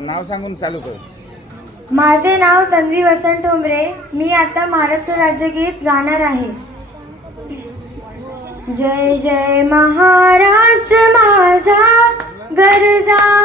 नाव सांगून चालू कर. माझे नाव तन्वी वसंत ठोंबरे. मी आता महाराष्ट्र राज्यगीत गाणार आहे. जय जय महाराष्ट्र माझा गरजा